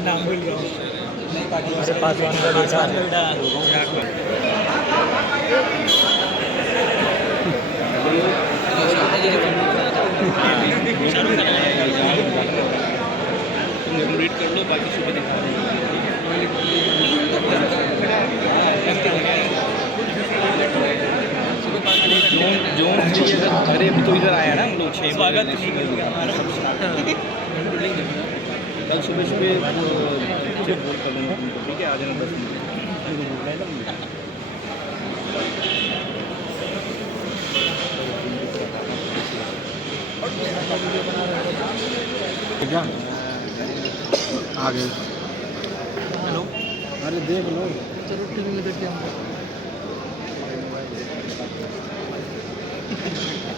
नाम भूल गया पासवान का बेटा रीड कर लो, बाकी सुबह दिखा अरे अभी तो इधर आया ना हम लोग 6 स्वागत कल सुबह बोल कर लेना तुमको, ठीक है? आ जाना 10 मिनट। क्या आ गए? हेलो, अरे देख लो, चलो टीवी में देखते हैं।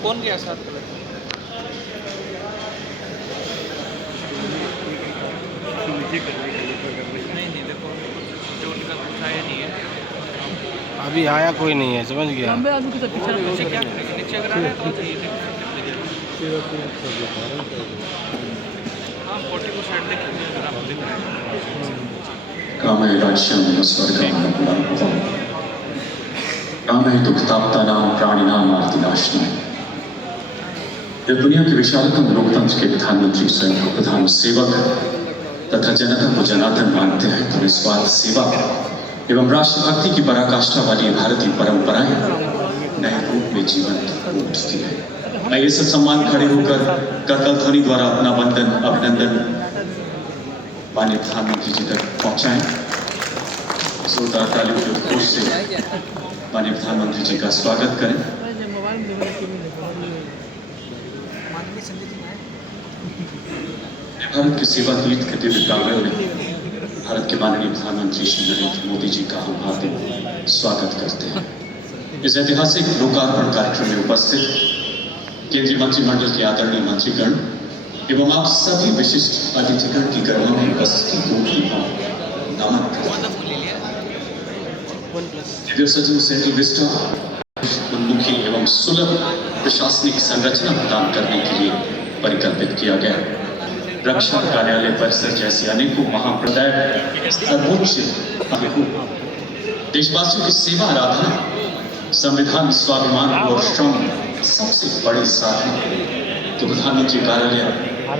कौन गया साथ में? नहीं देखो, जो उनका कुछ आया नहीं है अभी आया कोई नहीं है, समझ गया? नीचे क्या करेंगे? नीचे अगर आया तो हाँ 40% देखेंगे अगर आप देख रहे हैं। कामय राज्यं स्वर्गं कामय दुखताप्तानां प्राणिनां आर्तिनाशनाय। यह दुनिया के विशालतम लोकतंत्र के प्रधानमंत्री स्वयं को प्रधान सेवक तथा जनता को जनार्दन मानते हैं, तो निस्वार्थ सेवा एवं राष्ट्रभक्ति की पराकाष्ठा वाली भारतीय परंपराएं नए रूप में जीवंत उठती है। आइए सब सम्मान खड़े होकर करतल ध्वनि द्वारा अपना वंदन अभिनंदन माननीय प्रधानमंत्री जी तक पहुंचाएं। जोरदार तालियों के उद्घोष से माननीय प्रधानमंत्री जी का स्वागत करें। भारत की सेवा तीर्थ के दिव्य प्रांगण में भारत के माननीय प्रधानमंत्री श्री नरेंद्र मोदी जी का हम हार्दिक स्वागत करते हैं। इस ऐतिहासिक लोकार्पण कार्यक्रम में उपस्थित केंद्रीय मंत्रिमंडल के आदरणीय मंत्रीगण एवं आप सभी विशिष्ट अतिथिगण की गणना में उपस्थिति को भी नमन करते हैं। दिव्य सचिव सेंट्रल विस्टा उन्मुखी एवं सुलभ प्रशासनिक संरचना प्रदान करने के लिए परिकल्पित किया गया। रक्षा कार्यालय परिसर जैसे अनेकों महाप्रदय सर्वोच्च देशवासियों की सेवा आराधना, संविधान स्वाभिमान और श्रम सबसे बड़ी साधना, तो प्रधानमंत्री कार्यालय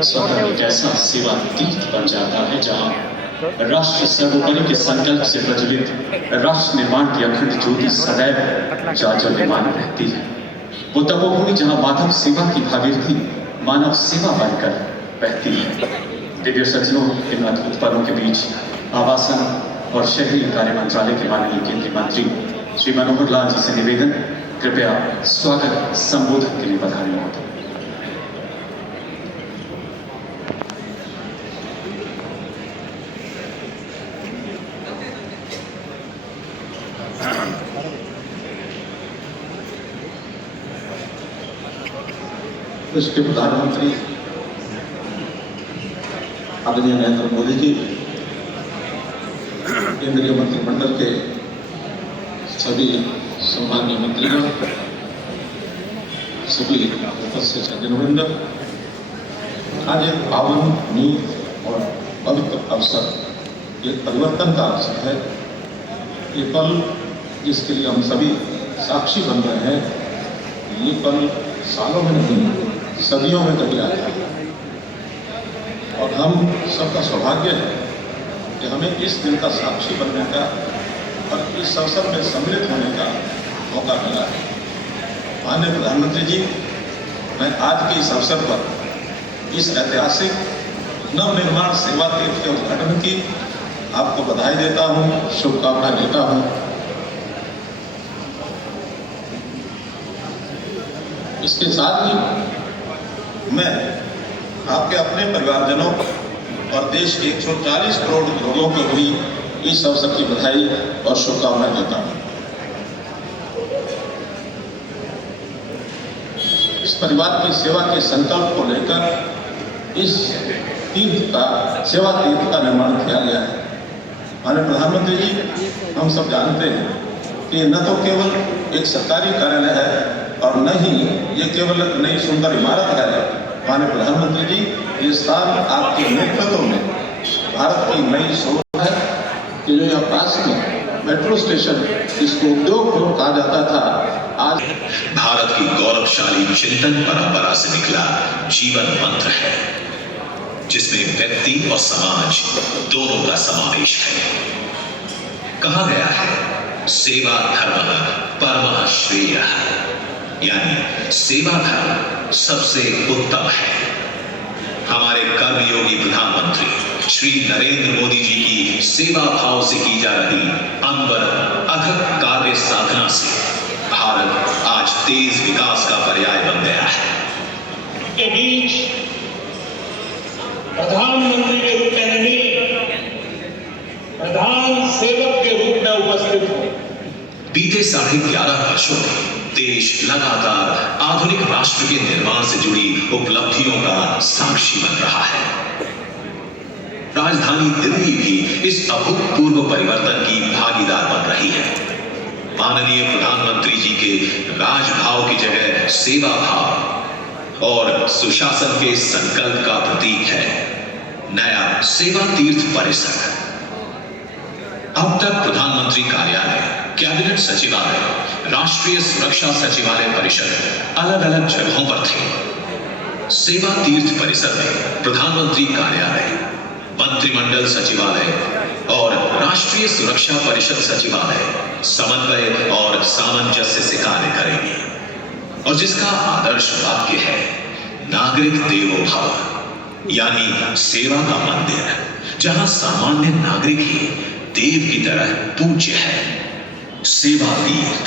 स्वतः एक ऐसा सेवा तीर्थ बन जाता है जहां राष्ट्र सर्वोपरि के संकल्प से प्रज्वलित राष्ट्र निर्माण की अखंड ज्योति सदैव जाज्वल्यमान रहती है। वो तपोभूमि जहां माधव सेवा की भागीरथी मानव सेवा बनकर बहती है। दिव्य सचिवों इन अद्भुत पदों के बीच आवासन और शहरी कार्य मंत्रालय के माननीय केंद्रीय मंत्री श्री मनोहर लाल जी से निवेदन, कृपया स्वागत संबोधन के लिए पधारें होते। देश के प्रधानमंत्री आदरणीय नरेंद्र मोदी जी, केंद्रीय मंत्रिमंडल के सभी सम्मानीय मंत्रीगण, सभी उपस्थित सज्जनवृंद, आज एक पावन नीत और पवित्र अवसर, ये परिवर्तन का अवसर है। ये पल जिसके लिए हम सभी साक्षी बन रहे हैं, ये पल सालों में नहीं सदियों में कभी आता है और हम सबका सौभाग्य है कि हमें इस दिन का साक्षी बनने का और इस अवसर में सम्मिलित होने का मौका मिला है। माननीय प्रधानमंत्री जी, मैं आज के इस अवसर पर इस ऐतिहासिक नवनिर्माण सेवा तीर्थ के उद्घाटन की आपको बधाई देता हूँ, शुभकामनाएं देता हूँ। इसके साथ ही मैं आपके अपने परिवारजनों और देश के 140 करोड़ लोगों को भी इस अवसर की बधाई और शुभकामनाएं देता हूं। इस परिवार की सेवा के संकल्प को लेकर इस तीर्थ का सेवा तीर्थ का निर्माण किया गया है। माननीय प्रधानमंत्री जी, हम सब जानते हैं कि न तो केवल एक सरकारी कार्यालय है, और न ही ये केवल एक नई सुंदर इमारत है। माननीय प्रधानमंत्री जी, ये स्थान आपके नेतृत्व में भारत की नई सोच है कि जो यहाँ पास में मेट्रो स्टेशन, जिसको उद्योग भवन कहा जाता था, आज भारत की गौरवशाली चिंतन परंपरा से निकला जीवन मंत्र है, जिसमें व्यक्ति और समाज दोनों का समावेश है। कहा गया है, सेवा धर्मः परमः श्रेयः, यानी सेवा धर्म सबसे उत्तम है। हमारे कर्मयोगी प्रधानमंत्री श्री नरेंद्र मोदी जी की सेवा भाव से की जा रही अंबर अथक कार्य साधना से भारत आज तेज विकास का पर्याय बन गया है। के बीच प्रधानमंत्री के रूप में नहीं, प्रधान सेवक के रूप में उपस्थित हो। बीते 11.5 वर्षों में देश लगातार आधुनिक राष्ट्र के निर्माण से जुड़ी उपलब्धियों का साक्षी बन रहा है। राजधानी दिल्ली भी इस अभूतपूर्व परिवर्तन की भागीदार बन रही है। माननीय प्रधानमंत्री जी के राजभाव की जगह सेवा भाव और सुशासन के संकल्प का प्रतीक है नया सेवा तीर्थ परिसर। अब तक प्रधानमंत्री कार्यालय, कैबिनेट सचिवालय, राष्ट्रीय सुरक्षा सचिवालय परिषद अलग अलग जगहों पर थे। सेवा तीर्थ परिसर में प्रधानमंत्री कार्यालय, मंत्रिमंडल सचिवालय और राष्ट्रीय सुरक्षा परिषद सचिवालय समन्वय और सामंजस्य से कार्य करेंगे, और जिसका आदर्श वाक्य है नागरिक देवो भव, यानी सेवा का मंदिर, जहां सामान्य नागरिक ही देव की तरह पूज्य है। सेवा तीर्थ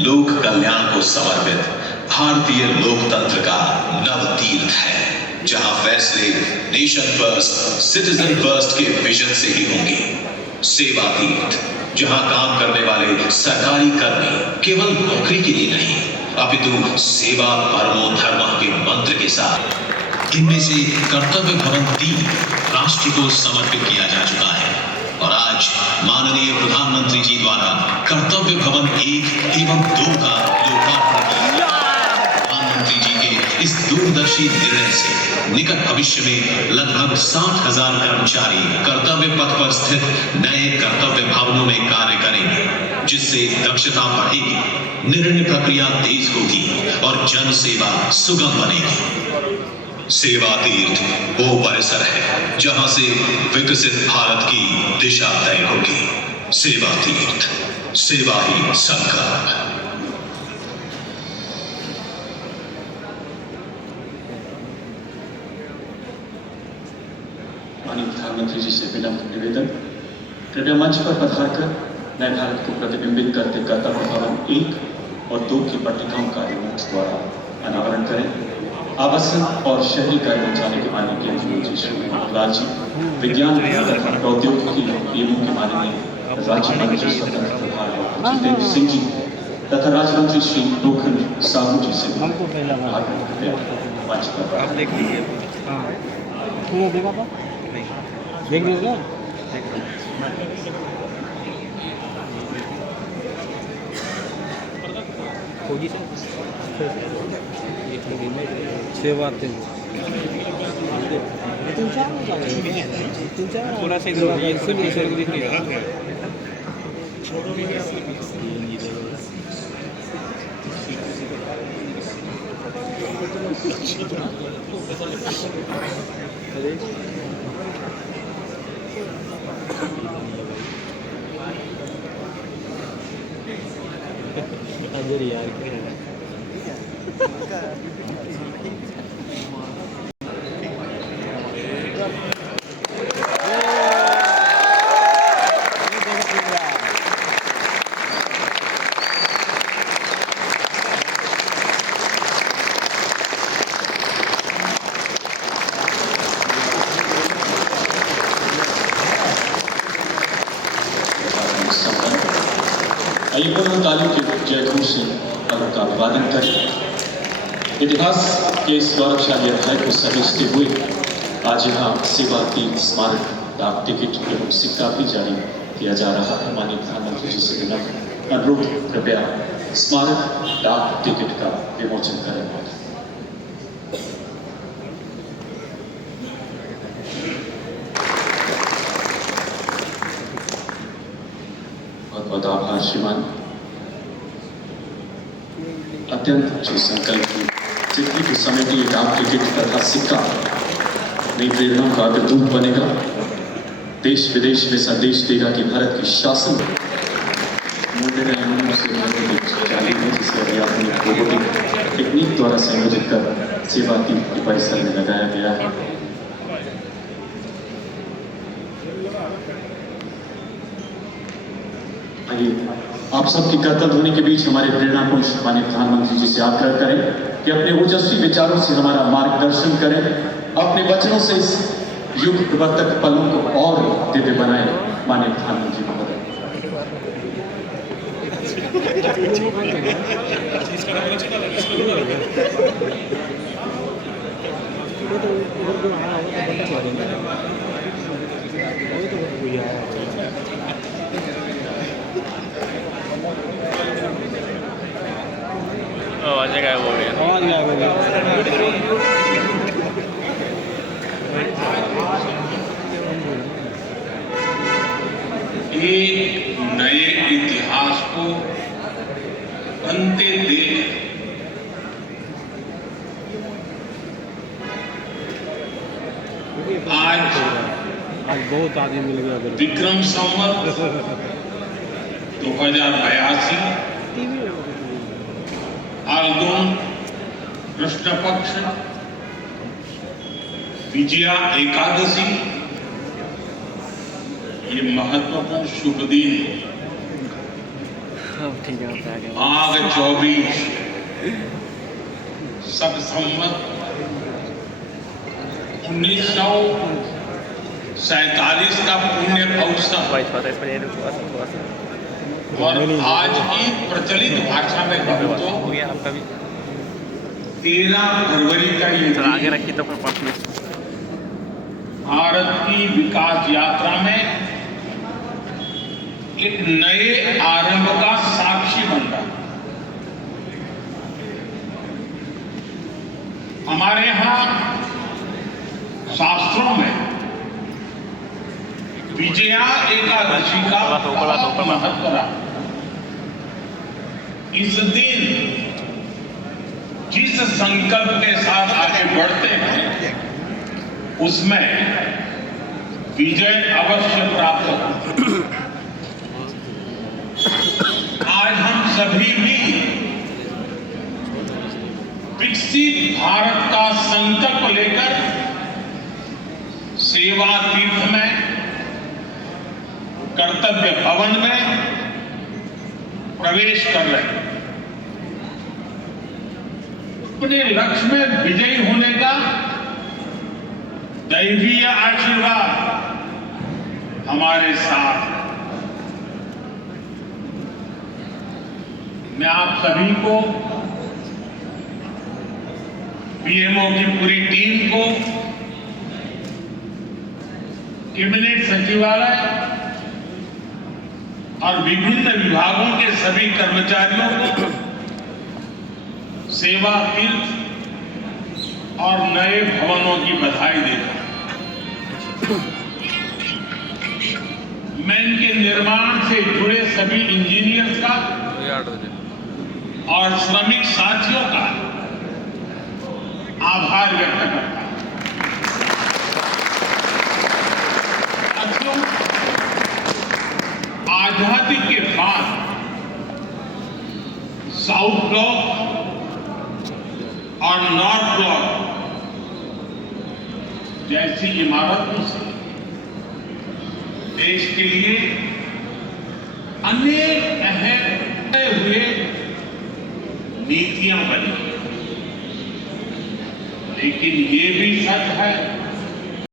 लोक कल्याण को समर्पित भारतीय लोकतंत्र का नव तीर्थ है, जहां फैसले नेशन फर्स्ट, सिटीजन फर्स्ट के विजन से ही होंगे। सेवा तीर्थ जहां काम करने वाले सरकारी कर्मी केवल नौकरी के लिए नहीं, अपितु सेवा परमो धर्मः के मंत्र के साथ। इनमें से कर्तव्य भवन 3 राष्ट्र को समर्पित किया जा चुका है, और आज माननीय प्रधानमंत्री जी द्वारा कर्तव्य भवन 1 एवं 2 का लोकार्पण किया। प्रधानमंत्री जी के इस दूरदर्शी निर्णय से निकट भविष्य में लगभग 60,000 कर्मचारी कर्तव्य पथ पर स्थित नए कर्तव्य भवनों में कार्य करेंगे, जिससे दक्षता बढ़ेगी, निर्णय प्रक्रिया तेज होगी और जन सेवा सुगम बनेगी। सेवा तीर्थ वो परिसर है जहां से विकसित भारत की दिशा तय होगी। सेवा तीर्थ, सेवा ही संकल्प। माननीय प्रधानमंत्री जी से विनम्र निवेदन, कृपया मंच पर पधारकर नए भारत को प्रतिबिंबित करते कर्तव्य भवन 1 और 2 की पट्टिकाओं का रिमोट द्वारा अनावरण करें। आवासन और शहरी कार्य मंत्रालय के माननीय केंद्रीय मंत्री श्री लाल जी, विज्ञान तथा प्रौद्योगिकी एवं के माननीय राज्य मंत्री स्वतंत्र प्रभार डॉक्टर जितेंद्र सिंह जी तथा राज्य मंत्री श्री लोखन साहू जी से मंच पर आप देख लीजिए। देख लीजिए सेवा थोड़ा सा इधर अंदर यार आइए हम तालियों के जयघोष से पदों का अभिवादन करें। इतिहास के इस गौरवशाली अध्याय को समेटते हुए आज यहाँ सेवा तीर्थ स्मारक डाक टिकट एवं सिक्का भी जारी किया जा रहा है। माननीय प्रधानमंत्री जी से विनम्र अनुरोध, कृपया स्मारक डाक टिकट का विमोचन करेंगे। बहुत बहुत आभार श्रीमान। अत्यंत अच्छे संकल्प की जितनी भी समिति ये डाक टिकट तथा सिक्का नई प्रेरणा का अग्रदूत बनेगा, देश विदेश में संदेश देगा कि भारत की शासन मूल्य से जारी है, जिसे अभी अपनी रोबोटिक टेक्निक द्वारा संयोजित कर सेवा की परिसर में लगाया गया है। आइए आप सबकी कर्तव्य होने के बीच हमारे प्रेरणा पुरुष माननीय प्रधानमंत्री जी से आग्रह करें कि अपने ओजस्वी विचारों से हमारा मार्गदर्शन करें, अपने वचनों से इस युग प्रवर्तक पलों को और दिव्य बनाए। माननीय प्रधानमंत्री महोदय। आवाज़ गायब हो गया। एक नए इतिहास को बनते देख आज बहुत आदमी मिल गया। विक्रम संवत 2082 फाल्गुन कृष्ण पक्ष विजया एकादशी, ये महत्वपूर्ण शुभ दिन माघ 24 सब संवत 1947 का पुण्य अवसर और आज की प्रचलित भाषा में कहूं तो 13 फरवरी का ये आगे रखी तो भारत की विकास यात्रा में एक नए आरंभ का साक्षी बन रहा। हमारे यहां शास्त्रों में विजया एकादशी का महत्व रहा। इस दिन जिस संकल्प के साथ आगे बढ़ते हैं उसमें विजय अवश्य प्राप्त हो। आज हम सभी भी विकसित भारत का संकल्प लेकर सेवा तीर्थ में, कर्तव्य भवन में प्रवेश कर रहे हैं। अपने लक्ष्य में विजयी होने का दैवीय आशीर्वाद हमारे साथ है। मैं आप सभी को, पीएमओ की पूरी टीम को, कैबिनेट सचिवालय और विभिन्न विभागों के सभी कर्मचारियों को सेवा तीर्थ और नए भवनों की बधाई देता हूं। मैं इनके निर्माण से जुड़े सभी इंजीनियर्स का और श्रमिक साथियों का आभार व्यक्त करता हूं। साथियों, आजादी के बाद साउथ ब्लॉक और नॉर्थ ब्लॉक जैसी इमारतों से देश के लिए अनेक अहम हुए नीतियां बनी, लेकिन ये भी सच है